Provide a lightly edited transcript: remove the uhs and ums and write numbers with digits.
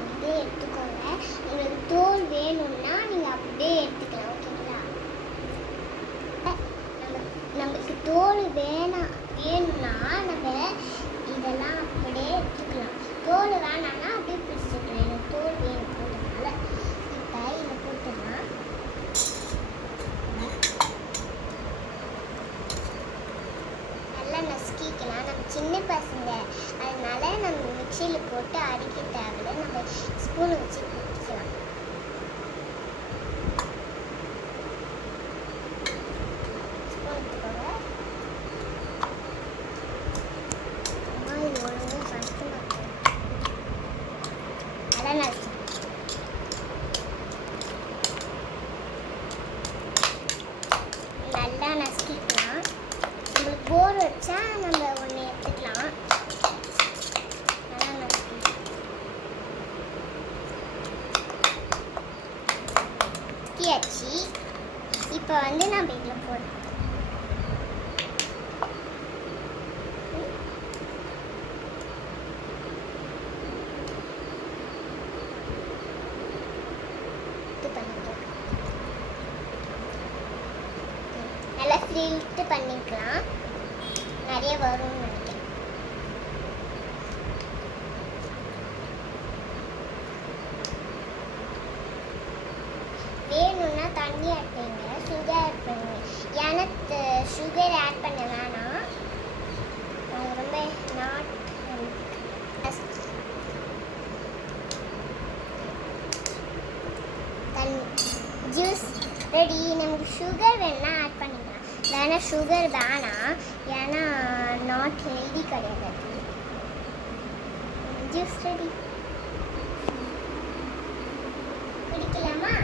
பண்ணிக்கிட்டு எடுத்துக்கோங்க. உங்களுக்கு தோல் வேணும்னா நீங்கள் அப்படியே எடுத்துக்கலாம். ஓகேங்களா? நம்மளுக்கு தோல் வேணும்னா நம்ம இதெல்லாம் அப்படியே எடுத்துக்கலாம். தோல் வேணாம்னா அப்படியே பிடிச்சிக்கலாம். எனக்கு தோல் வேணும் போட்டதுனால இப்போ இதை போட்டுடலாம். நல்லா நசுக்கிக்கலாம். நம்ம சின்ன பசங்க அதனால நம்ம மிக்சியில் போட்டு அரைக்க தேவையில்லை. நம்ம ஸ்பூனை வச்சு குடிக்கலாம். ஸ்பூன் எடுத்துக்கோங்க. அம்மா இது ஒழுங்கு கஷ்டமாக இருக்கும். நல்லா நசுக்கி நல்லா நசுக்கிக்கலாம். நம்மளுக்கு போர் வச்சா நம்ம ஒன்று எடுத்துக்கலாம். நல்லா நசுக்கியாச்சு. இப்போ நம்ம இதில் போடுறோம். நல்லா ஃபில்ட் பண்ணிக்கலாம். நிறைய வரும்னு நினைக்கிறேன். வேணும்னா தண்ணி ஆட் பண்ணுங்க, சுகர் ஆட் பண்ணுங்க. எனக்கு சுகர் ஆட் பண்ண வேணாம். ரொம்ப நாட் தண்ணி ஜூஸ் ரெடி. நமக்கு சுகர் வேணா ஆட் பண்ணிக்கலாம். இல்லைன்னா சுகர் வேணாம், ஏன்னா நாட் ஹெல்தி கிடையாது. Juice ready. குடிக்கலாமா?